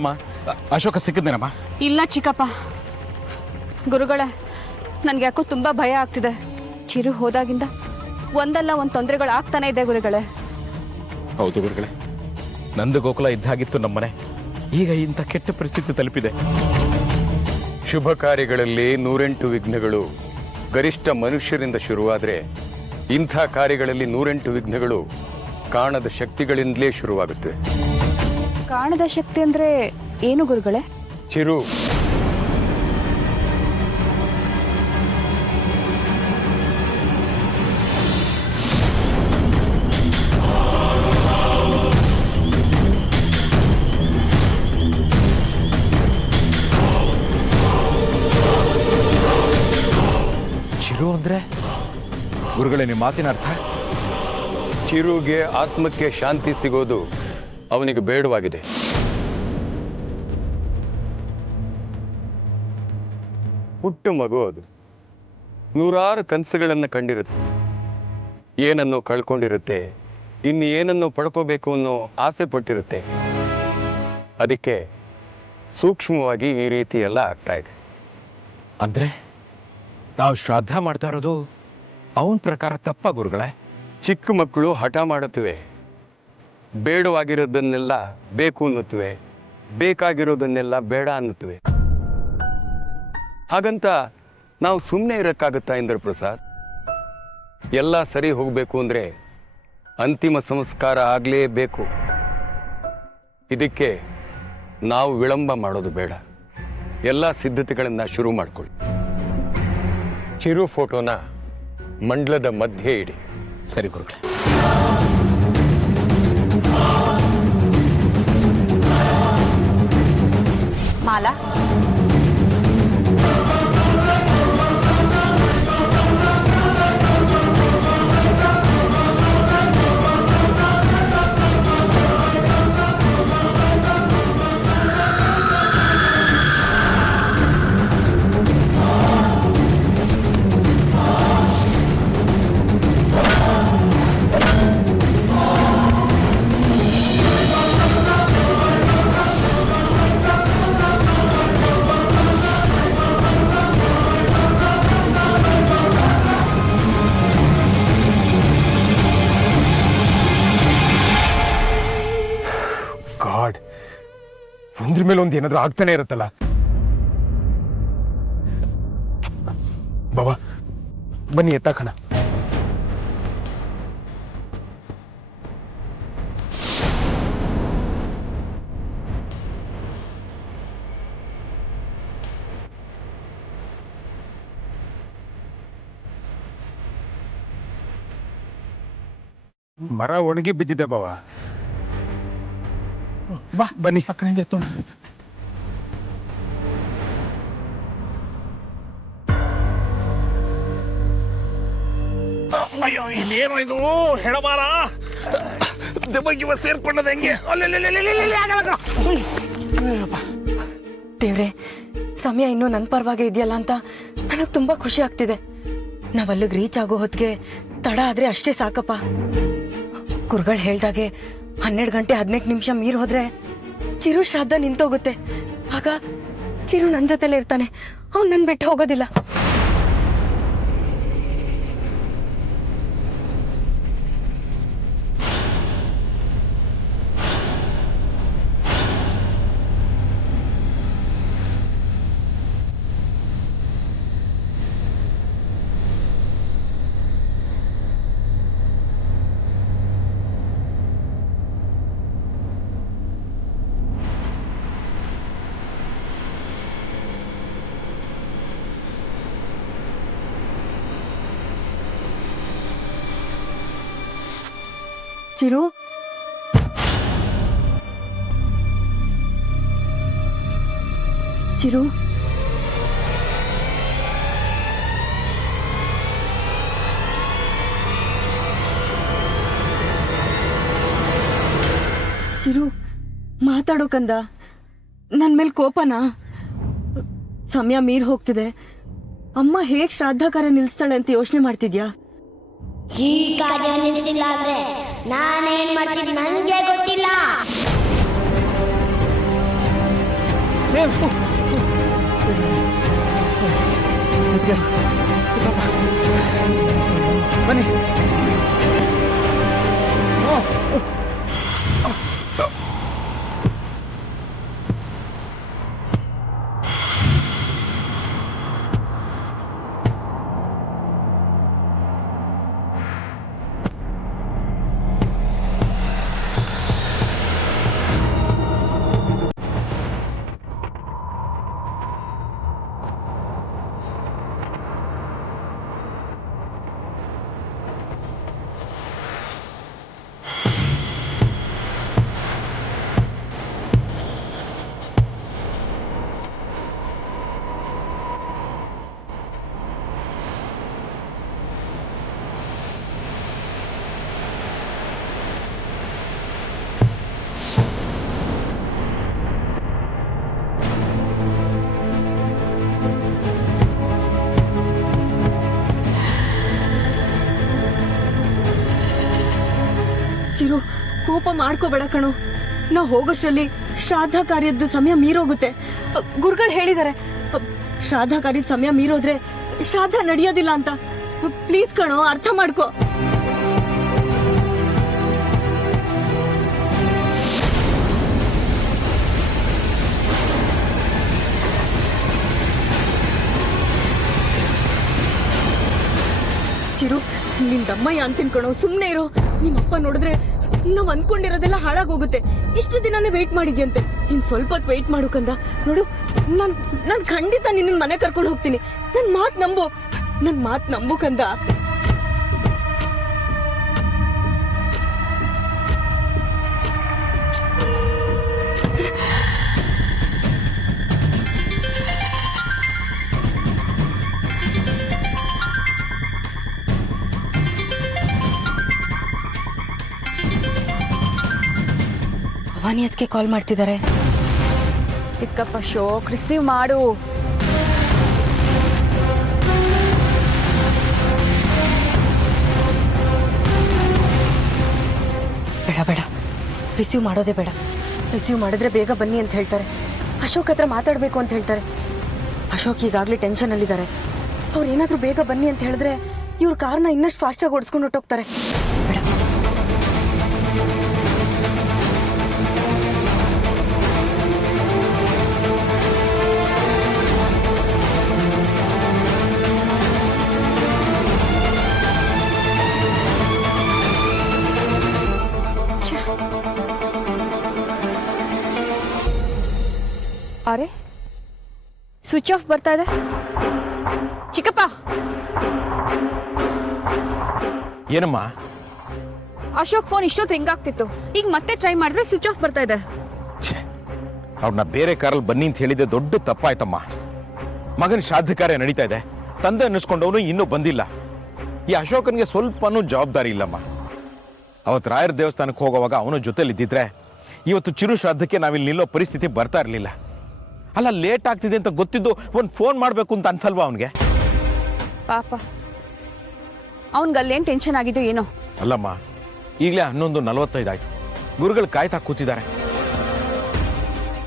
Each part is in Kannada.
ಅಮ್ಮ ಅಶೋಕ ಸಿಕ್ಕಿದ್ದೇನಮ್ಮ? ಇಲ್ಲ ಚಿಕ್ಕಪ್ಪ. ಗುರುಗಳೇ, ನನಗೆ ಯಾಕೋ ತುಂಬ ಭಯ ಆಗ್ತಿದೆ. ಚಿರು ಹೋದಾಗಿಂದ ಒಂದಲ್ಲ ಒಂದು ತೊಂದರೆಗಳು ಆಗ್ತಾನೆ ಇದೆ ಗುರುಗಳೇ. ಹೌದು ಗುರುಗಳೇ, ನಂದು ಗೋಕುಲ ಇದ್ದಾಗಿತ್ತು ನಮ್ಮನೆ. ಈಗ ಇಂಥ ಕೆಟ್ಟ ಪರಿಸ್ಥಿತಿ ತಲುಪಿದೆ. ಶುಭ ಕಾರ್ಯಗಳಲ್ಲಿ 108 ವಿಘ್ನಗಳು ಗರಿಷ್ಠ ಮನುಷ್ಯರಿಂದ ಶುರುವಾದರೆ ಇಂಥ ಕಾರ್ಯಗಳಲ್ಲಿ 108 ವಿಘ್ನಗಳು ಕಾಣದ ಶಕ್ತಿಗಳಿಂದಲೇ ಶುರುವಾಗುತ್ತೆ. ಕಾಣದ ಶಕ್ತಿ ಅಂದ್ರೆ ಏನು ಗುರುಗಳೇ? ಚಿರು ಚಿರು ಅಂದ್ರೆ ಗುರುಗಳೇ, ನಿಮ್ಮ ಮಾತಿನ ಅರ್ಥ? ಚಿರುಗೆ ಆತ್ಮಕ್ಕೆ ಶಾಂತಿ ಸಿಗೋದು ಅವನಿಗೆ ಬೇಡವಾಗಿದೆ. ಹುಟ್ಟು ಮಗು ಅದು. 100 ಕನಸುಗಳನ್ನು ಕಂಡಿರುತ್ತೆ, ಏನನ್ನೋ ಕಳ್ಕೊಂಡಿರುತ್ತೆ, ಇನ್ನು ಏನನ್ನೋ ಪಡ್ಕೋಬೇಕು ಅನ್ನೋ ಆಸೆ ಪಟ್ಟಿರುತ್ತೆ. ಅದಕ್ಕೆ ಸೂಕ್ಷ್ಮವಾಗಿ ಈ ರೀತಿ ಎಲ್ಲ ಆಗ್ತಾ ಇದೆ. ಅಂದ್ರೆ ನಾವು ಶ್ರಾದ್ದ ಮಾಡ್ತಾ ಇರೋದು ಅವನ ಪ್ರಕಾರ ತಪ್ಪ ಗುರುಗಳೇ? ಚಿಕ್ಕ ಮಕ್ಕಳು ಹಠ ಮಾಡುತ್ತವೆ, ಬೇಡವಾಗಿರೋದನ್ನೆಲ್ಲ ಬೇಕು ಅನ್ನುತ್ತವೆ, ಬೇಕಾಗಿರೋದನ್ನೆಲ್ಲ ಬೇಡ ಅನ್ನುತ್ತವೆ. ಹಾಗಂತ ನಾವು ಸುಮ್ಮನೆ ಇರೋಕ್ಕಾಗುತ್ತಾ ಇಂದ್ರ ಪ್ರಸಾದ್? ಎಲ್ಲ ಸರಿ ಹೋಗಬೇಕು ಅಂದರೆ ಅಂತಿಮ ಸಂಸ್ಕಾರ ಆಗಲೇಬೇಕು. ಇದಕ್ಕೆ ನಾವು ವಿಳಂಬ ಮಾಡೋದು ಬೇಡ. ಎಲ್ಲ ಸಿದ್ಧತೆಗಳನ್ನು ಶುರು ಮಾಡಿಕೊಳ್ಳಿ. ಚಿರು ಫೋಟೋನ ಮಂಡಲದ ಮಧ್ಯೆ ಇಡಿ. ಸರಿ ಗುರುಗಳೇ. ಮಾಲಾ, ಗಾಡ್, ಒಂದ್ರ ಮೇಲೆ ಒಂದು ಏನಾದ್ರೂ ಆಗ್ತಾನೆ ಇರುತ್ತಲ್ಲ. ಬಾಬಾ ಬನ್ನಿ ಎತ್ತಾಕಣ. ಮರ ಒಣಗಿ ಬಿದ್ದಿದೆ ಬಾಬಾ. ಬಾ ಬನ್ನಿ ಆ ಕಡೆಯಿಂದ ಎತ್ತೋಣ. ಅಯ್ಯೋ, ಇದೇನು ಇದು ಹೆಣಮಾರ ದೆಬ್ಬ ಸೇರ್ಕೊಂಡದ ಹೆಂಗೆ? ದೇವ್ರೆ, ಸಮಯ ಇನ್ನೂ ನನ್ನ ಪರವಾಗಿ ಇದೆಯಲ್ಲ ಅಂತ ನನಗೆ ತುಂಬಾ ಖುಷಿ ಆಗ್ತಿದೆ. ನಾವಲ್ಲಿಗೆ ರೀಚ್ ಆಗೋ ಹೊತ್ತಿಗೆ ತಡ ಆದ್ರೆ ಅಷ್ಟೇ ಸಾಕಪ್ಪ. ಗುರುಗಳು ಹೇಳ್ದಾಗೆ 12 ಗಂಟೆ 18 ನಿಮಿಷ ಮೀರ್ ಹೋದ್ರೆ ಚಿರು ಶ್ರಾದ್ದ ನಿಂತೋಗುತ್ತೆ. ಆಗ ಚಿರು ನನ್ನ ಜೊತೆಲೇ ಇರ್ತಾನೆ, ಅವ್ನು ನನ್ನ ಬಿಟ್ಟು ಹೋಗೋದಿಲ್ಲ. ಚಿರು, ಚಿರು, ಚಿರು, ಮಾತಾಡೋ ಕಂದ. ನನ್ನ ಮೇಲೆ ಕೋಪನಾ? ಸಮಯ ಮೀರ್ ಹೋಗ್ತಿದೆ. ಅಮ್ಮ ಹೇಗ್ ಶ್ರಾದ್ದ ಕಾರ್ಯ ನಿಲ್ಲಿಸ್ತಾಳೆ ಅಂತ ಯೋಚನೆ ಮಾಡ್ತಿದ್ಯಾ? ಈ ಕಾರ್ಯ ನಿಲ್ಲಿಸಿಲ್ಲ ಅಂದ್ರೆ ನಾನೇನ್ ಮಾಡ್ತೀನಿ ನನಗೆ ಗೊತ್ತಿಲ್ಲ. ಬನ್ನಿ. ಚಿರು, ಕೋಪ ಮಾಡ್ಕೋಬೇಡ ಕಣೋ. ನಾವು ಹೋಗೋಷ್ಟ್ರಲ್ಲಿ ಶ್ರಾದ್ದ ಕಾರ್ಯದ ಸಮಯ ಮೀರೋಗುತ್ತೆ. ಗುರುಗಳು ಹೇಳಿದ್ದಾರೆ, ಶ್ರಾದ್ದ ಕಾರ್ಯದ ಸಮಯ ಮೀರೋದ್ರೆ ಶ್ರಾದ್ದ ನಡೆಯೋದಿಲ್ಲ ಅಂತ. ಪ್ಲೀಸ್ ಕಣೋ, ಅರ್ಥ ಮಾಡ್ಕೋ. ಚಿರು, ನಿಂದಮ್ಮಯ್ಯ ಅಂತೀನಿ ಕಣೋ, ಸುಮ್ಮನೆ ಇರೋ. ನಿಮ್ಮಪ್ಪ ನೋಡಿದ್ರೆ ನಾವ್ ಅನ್ಕೊಂಡಿರೋದೆಲ್ಲ ಹಾಳಾಗೋಗುತ್ತೆ. ಇಷ್ಟು ದಿನಾನೇ ವೇಟ್ ಮಾಡಿದ್ಯಂತೆ, ಇನ್ ಸ್ವಲ್ಪ ಹೊತ್ತು ವೇಟ್ ಮಾಡು ಕಂದ. ನೋಡು, ನಾನ್ ಖಂಡಿತ ನಿನ್ನ ಮನೆ ಕರ್ಕೊಂಡು ಹೋಗ್ತೀನಿ. ನನ್ ಮಾತ್ ನಂಬು ಕಂದ. ಭವಾನಿ ಅದಕ್ಕೆ ಕಾಲ್ ಮಾಡ್ತಿದ್ದಾರೆ. ಚಿಕ್ಕಪ್ಪ ಅಶೋಕ್, ರಿಸೀವ್ ಮಾಡು. ಬೇಡ, ರಿಸೀವ್ ಮಾಡೋದೇ ಬೇಡ. ರಿಸೀವ್ ಮಾಡಿದ್ರೆ ಬೇಗ ಬನ್ನಿ ಅಂತ ಹೇಳ್ತಾರೆ. ಅಶೋಕ್ ಹತ್ರ ಮಾತಾಡಬೇಕು ಅಂತ ಹೇಳ್ತಾರೆ. ಅಶೋಕ್ ಈಗಾಗಲೇ ಟೆನ್ಷನಲ್ಲಿದ್ದಾರೆ. ಅವ್ರು ಏನಾದರೂ ಬೇಗ ಬನ್ನಿ ಅಂತ ಹೇಳಿದ್ರೆ ಇವ್ರ ಕಾರ್ನ ಇನ್ನಷ್ಟು ಫಾಸ್ಟಾಗಿ ಓಡಿಸ್ಕೊಂಡು ಹೊಟ್ಟೋಗ್ತಾರೆ. ಬೇಡ. ಅರೆ, ಸ್ವಿಚ್ ಆಫ್ ಬರ್ತಾ ಇದೆ. ಚಿಕ್ಕಪ್ಪ, ಏನಮ್ಮ? ಅಶೋಕ್ ಫೋನ್ ಇಷ್ಟೊತ್ತು ರಿಂಗ್ ಆಗ್ತಿತ್ತು, ಈಗ ಮತ್ತೆ ಟ್ರೈ ಮಾಡಿದ್ರೆ ಸ್ವಿಚ್ ಆಫ್ ಬರ್ತಾ ಇದೆ. ಅವ್ರನ್ನ ಬೇರೆ ಕಾರಲ್ಲಿ ಬನ್ನಿ ಅಂತ ಹೇಳಿದೆ ದೊಡ್ಡ ತಪ್ಪಾಯ್ತಮ್ಮ. ಮಗನ ಶ್ರಾದ್ದ ಕಾರ್ಯ ನಡೀತಾ ಇದೆ, ತಂದೆ ಅನ್ನಿಸ್ಕೊಂಡವನು ಇನ್ನೂ ಬಂದಿಲ್ಲ. ಈ ಅಶೋಕನ್ಗೆ ಸ್ವಲ್ಪನೂ ಜವಾಬ್ದಾರಿ ಇಲ್ಲಮ್ಮ. ಅವತ್ತು ರಾಯರ ದೇವಸ್ಥಾನಕ್ಕೆ ಹೋಗೋವಾಗ ಅವನ ಜೊತೆಲಿದ್ದಿದ್ರೆ ಇವತ್ತು ಚಿರು ಶ್ರಾದ್ದಕ್ಕೆ ನಾವಿಲ್ಲಿ ನಿಲ್ಲೋ ಪರಿಸ್ಥಿತಿ ಬರ್ತಾ ಇರಲಿಲ್ಲ. ಅಲ್ಲ, ಲೇಟ್ ಆಗ್ತಿದೆ ಅಂತ ಗೊತ್ತಿದ್ದು ಒಂದು ಫೋನ್ ಮಾಡಬೇಕು ಅಂತ ಅನ್ಸಲ್ವಾ ಅವನಿಗೆ? ಪಾಪ, ಅವನ್ಗಲ್ಲೇನು ಟೆನ್ಷನ್ ಆಗಿದೆಯೋ ಏನೋ. ಅಲ್ಲಮ್ಮ, ಈಗಲೇ 11:45 ಆಯ್ತು. ಗುರುಗಳು ಕಾಯ್ತಾ ಕೂತಿದ್ದಾರೆ.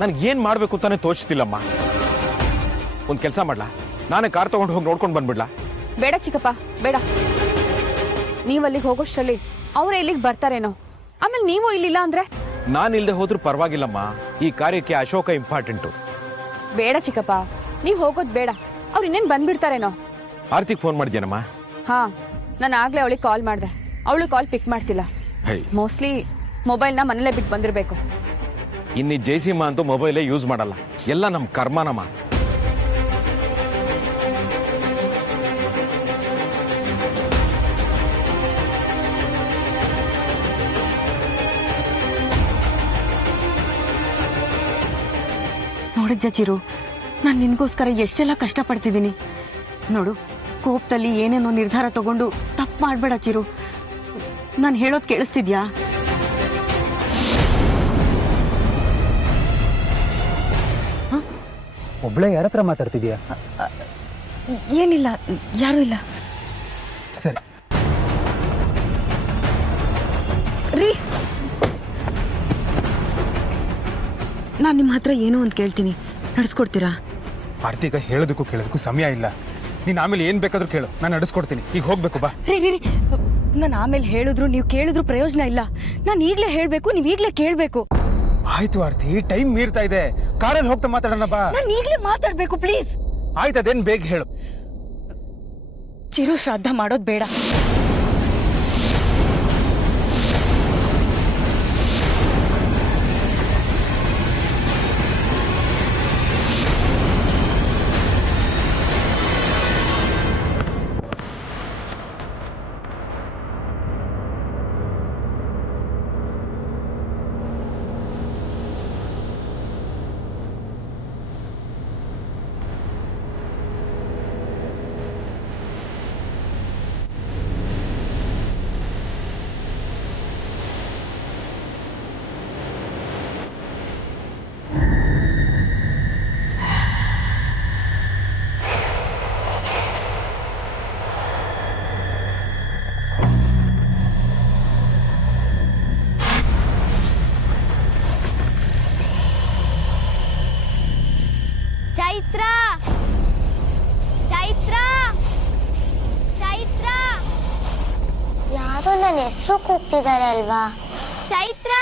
ನನಗೇನು ಮಾಡಬೇಕು ಅಂತಾನೆ ತೋಚಿಸ್ತಿಲ್ಲಮ್ಮ. ಒಂದು ಕೆಲಸ ಮಾಡ್ಲಾ, ನಾನೇ ಕಾರ್ ತಗೊಂಡು ಹೋಗಿ ನೋಡ್ಕೊಂಡು ಬಂದ್ಬಿಡ್ಲಾ? ಬೇಡ ಚಿಕ್ಕಪ್ಪ, ಬೇಡ. ನೀವು ಅಲ್ಲಿಗೆ ಹೋಗೋಷ್ಟರಲ್ಲಿ ಅವರೇ ಇಲ್ಲಿಗೆ ಬರ್ತಾರೇನೋ. ಆಮೇಲೆ ನೀವು ಇಲ್ಲಿಲ್ಲ ಅಂದ್ರೆ ನಾನು ಇಲ್ಲದೆ ಹೋದ್ರೂ ಪರವಾಗಿಲ್ಲಮ್ಮ. ಈ ಕಾರ್ಯಕ್ಕೆ ಅಶೋಕ ಇಂಪಾರ್ಟೆಂಟು. ಬೇಡ ಚಿಕ್ಕಪ್ಪ, ನೀವು ಹೋಗೋದು ಬೇಡ. ಅವ್ರು ಇನ್ನೇನು ಬಂದ್ಬಿಡ್ತಾರೇನೋ. ಆರ್ತಿಗೆ ಫೋನ್ ಮಾಡಿದ್ಯೇನಮ್ಮ? ಹಾ, ನಾನು ಆಗ್ಲೇ ಅವಳಿಗೆ ಕಾಲ್ ಮಾಡಿದೆ. ಅವಳು ಕಾಲ್ ಪಿಕ್ ಮಾಡ್ತಿಲ್ಲ. ಮೋಸ್ಟ್ಲಿ ಮೊಬೈಲ್ನ ಮನೇಲೆ ಬಿಟ್ಟು ಬಂದಿರಬೇಕು. ಇನ್ನಿ ಜೈಸಿಮ್ಮ ಅಂತೂ ಮೊಬೈಲೇ ಯೂಸ್ ಮಾಡಲ್ಲ. ಎಲ್ಲ ನಮ್ಮ ಕರ್ಮನಮ್ಮ. ನೋಡಿದ್ಯಾ ಚಿರು, ನಾನು ನಿನ್ಗೋಸ್ಕರ ಎಷ್ಟೆಲ್ಲ ಕಷ್ಟಪಡ್ತಿದ್ದೀನಿ ನೋಡು. ಕೋಪದಲ್ಲಿ ಏನೇನೋ ನಿರ್ಧಾರ ತಗೊಂಡು ತಪ್ಪು ಮಾಡಬೇಡ ಚಿರು. ನಾನು ಹೇಳೋದು ಕೇಳಿಸ್ತಿದ್ಯಾ? ಒಬ್ಳೆ ಯಾರ ಹತ್ರ ಮಾತಾಡ್ತಿದ್ಯಾ? ಏನಿಲ್ಲ, ಯಾರೂ ಇಲ್ಲ. ಸರಿ. ರೀ, ನಾನು ನಿಮ್ಮ ಹತ್ರ ಏನೋ ಅಂತ ಕೇಳ್ತೀನಿ, ನಡೆಸ್ಕೊಡ್ತೀರಾ? ಆರ್ತಿ ಈಗ ಹೇಳೋದಕ್ಕೂ ಕೇಳೋದಕ್ಕೂ ಸಮಯ ಇಲ್ಲ. ನೀನು ಆಮೇಲೆ ಏನು ಬೇಕಾದ್ರೂ ಕೇಳು, ನಾನು ನಡೆಸ್ಕೊಡ್ತೀನಿ. ಈಗ ಹೋಗ್ಬೇಕು ಬಾ. ರೀ ನಾನು ಆಮೇಲೆ ಹೇಳಿದ್ರು ನೀವು ಕೇಳಿದ್ರು ಪ್ರಯೋಜನ ಇಲ್ಲ. ನಾನು ಈಗಲೇ ಹೇಳಬೇಕು, ನೀವು ಈಗಲೇ ಕೇಳಬೇಕು. ಆಯ್ತು ಆರ್ತಿ, ಟೈಮ್ ಮೀರ್ತಾ ಇದೆ. ಕಾರಲ್ಲಿ ಹೋಗ್ತಾ ಮಾತಾಡೋಣ ಬಾ. ನಾನು ಈಗಲೇ ಮಾತಾಡಬೇಕು, ಪ್ಲೀಸ್. ಆಯ್ತು, ಅದೇನು ಬೇಗ ಹೇಳು. ಚಿರು ಶ್ರಾದ್ದ ಮಾಡೋದು ಬೇಡ. ಚೈತ್ರ ಚೈತ್ರ ಚೈತ್ರ ಯಾರೋ ನನ್ನ ಹೆಸರು ಕೂಗ್ತಿದ್ದಾರೆ ಅಲ್ವಾ? ಚೈತ್ರ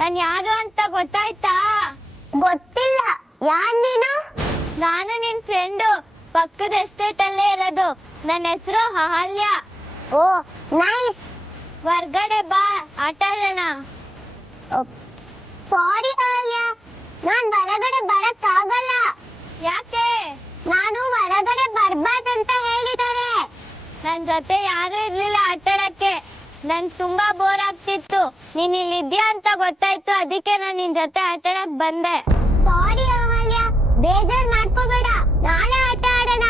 ನಾನು ಯಾರು ಅಂತ ಗೊತ್ತಾಯ್ತಾ? ಗೊತ್ತಿಲ್ಲ. ಯಾರು ನೀನು? ನಾನು ನಿನ್ ಫ್ರೆಂಡು, ಪಕ್ಕದ ಎಸ್ಟೇಟ್ ಅಲ್ಲೇ ಇರೋದು. ನನ್ನ ಹೆಸರು ಅಹಲ್ಯ. ಓ ನೈಸ್. ಹೊರ್ಗಡೆ ಬಾ, ಆಟ ಆಡೋಣ. ಸಾರಿ ಅಹಲ್ಯ, ನಾನ್ ಹೊರಗಡೆ ಬರಕ್ಕಾಗಲ್ಲ. ಯಾಕೆ? ನಾನು ಹೊರಗಡೆ ಬರ್ಬಾರ್ದಂತ ಹೇಳಿದ್ದಾರೆ. ನನ್ ಜೊತೆ ಯಾರು ಇರ್ಲಿಲ್ಲ ಆಟಾಡಕ್ಕೆ. ನನ್ ತುಂಬಾ ಬೋರ್ ಆಗ್ತಿತ್ತು. ನೀನ್ ಇಲ್ಲಿದ್ಯಾ ಅಂತ ಗೊತ್ತಾಯ್ತು, ಅದಕ್ಕೆ ನಾನ್ ನಿನ್ ಜೊತೆ ಆಟಾಡಕ್ ಬಂದೆ. ಸಾರಿ ಅಹಲ್ಯ, ಬೇಜಾರ್ ಮಾಡ್ಕೋಬೇಡ, ನಾಳೆ ಆಟ ಆಡೋಣ.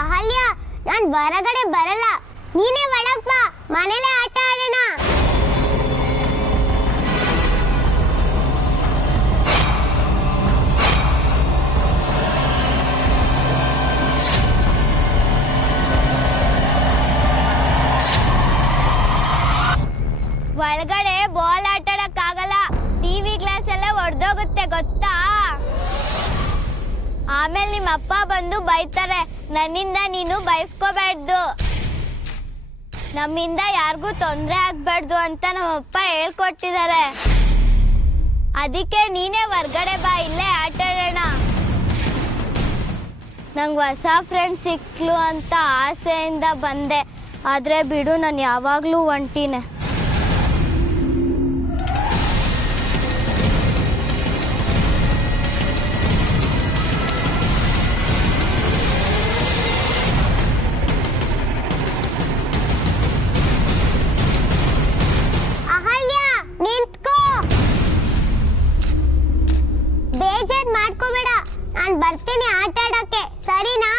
ಅಹಲ್ಯ, ನಾನ್ ಹೊರಗಡೆ ಬರಲ್ಲ, ನೀನೇ ಒಳಗ್ ಬಾ, ಮನೇಲೆ ಆಟ ಆಡೋಣ. ಒಳಗಡೆ ಬಾಲ್ ಆಟಾಡಕ್ಕಾಗಲ್ಲ, ಟಿವಿ ಗ್ಲಾಸ್ ಎಲ್ಲ ಒಡೆದೋಗುತ್ತೆ ಗೊತ್ತಾ? ಆಮೇಲೆ ನಿಮ್ಮ ಅಪ್ಪ ಬಂದು ಬೈತಾರೆ. ನನ್ನಿಂದ ನೀನು ಬಯಸ್ಕೋಬಾರ್ದು, ನಮ್ಮಿಂದ ಯಾರಿಗೂ ತೊಂದರೆ ಆಗ್ಬಾರ್ದು ಅಂತ ನಮ್ಮಪ್ಪ ಹೇಳ್ಕೊಟ್ಟಿದ್ದಾರೆ. ಅದಕ್ಕೆ ನೀನೇ ಹೊರ್ಗಡೆ ಬಾ, ಇಲ್ಲೇ ಆಟಾಡೋಣ. ನಂಗೆ ಹೊಸ ಫ್ರೆಂಡ್ ಸಿಕ್ಲು ಅಂತ ಆಸೆಯಿಂದ ಬಂದೆ, ಆದರೆ ಬಿಡು, ನಾನು ಯಾವಾಗಲೂ ಒಂಟಿನೇ. ಅಹಲ್ಯ, ನಿಂತ್ಕೋ. ಬೇಜಾರ್ ಮಾಡ್ಕೋಬೇಡ, ನಾನು ಬರ್ತೀನಿ ಆಟ ಆಡಕ್ಕೆ, ಸರಿನಾ?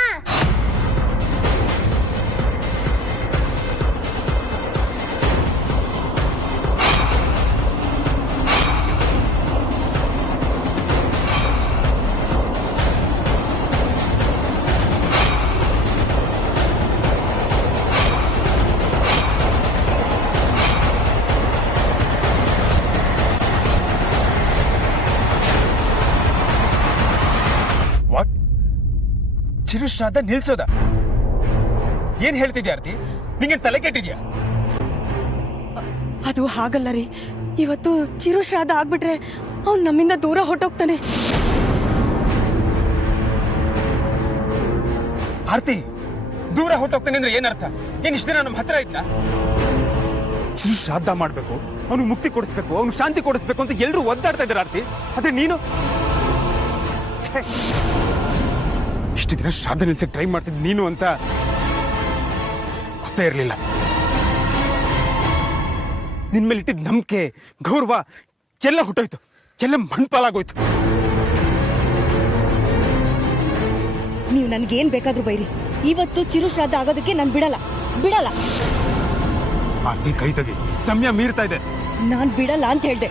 ವಾಟ್? ಚಿರು ಶ್ರಾದ್ದ ನಿಲ್ಸೋದ? ಏನ್ ಹೇಳ್ತಿದ್ಯಾ ಆರ್ತಿ? ನಿಂಗೆ ತಲೆ ಕೆಟ್ಟಿದ್ಯಾ? ಅದು ಹಾಗಲ್ಲ ರೀ. ಇವತ್ತು ಚಿರು ಶ್ರಾದ್ದ ಆಗ್ಬಿಟ್ರೆ ಅವ್ನು ನಮ್ಮಿಂದ ದೂರ ಹೊಟ್ಟೋಗ್ತಾನೆ. ಆರ್ತಿ, ದೂರ ಹೊಟ್ಟೋಗ್ತಾನೆ ಅಂದ್ರೆ ಏನರ್ಥ? ಏನ್ ಇಷ್ಟ ದಿನ ನಮ್ಮ ಹತ್ರ ಇದ್ದ? ಚಿರು ಶ್ರಾದ್ದ ಮಾಡ್ಬೇಕು, ಅವನಿಗೆ ಮುಕ್ತಿ ಕೊಡಿಸ್ಬೇಕು, ಅವ್ನಿಗೆ ಶಾಂತಿ ಕೊಡಿಸ್ಬೇಕು ಅಂತ ಎಲ್ಲರೂ ಒದ್ದಾಡ್ತಾ ಇದ್ದಾರೆ ಆರ್ತಿ. ಆದ್ರೆ ನೀನು ಛೇ! ಇಷ್ಟು ದಿನ ಶ್ರಾದ್ದ ನಿಲ್ಸಕ್ಕೆ ಟ್ರೈ ಮಾಡ್ತಿದ್ದು ನೀನು ಅಂತ ಗೊತ್ತೇ ಇರಲಿಲ್ಲ. ನಿನ್ ಮೇಲೆ ಇಟ್ಟಿದ್ದ ನಂಬಿಕೆ, ಗೌರವ ಎಲ್ಲ ಹುಟ್ಟೋಯ್ತು, ಎಲ್ಲ ಮಣ್ಪಾಲಾಗೋಯ್ತು. ನೀವು ನನ್ಗೇನ್ ಬೇಕಾದ್ರೂ ಬೈರಿ, ಇವತ್ತು ಚಿರು ಶ್ರಾದ್ದ ಆಗೋದಕ್ಕೆ ನಾನು ಬಿಡಲ್ಲ. ಆರ್ತಿ ಕೈ ತೆಗಿ, ಸಮಯ ಮೀರ್ತಾ ಇದೆ. ನಾನ್ ಬಿಡಲ್ಲ ಅಂತ ಹೇಳ್ದೆ.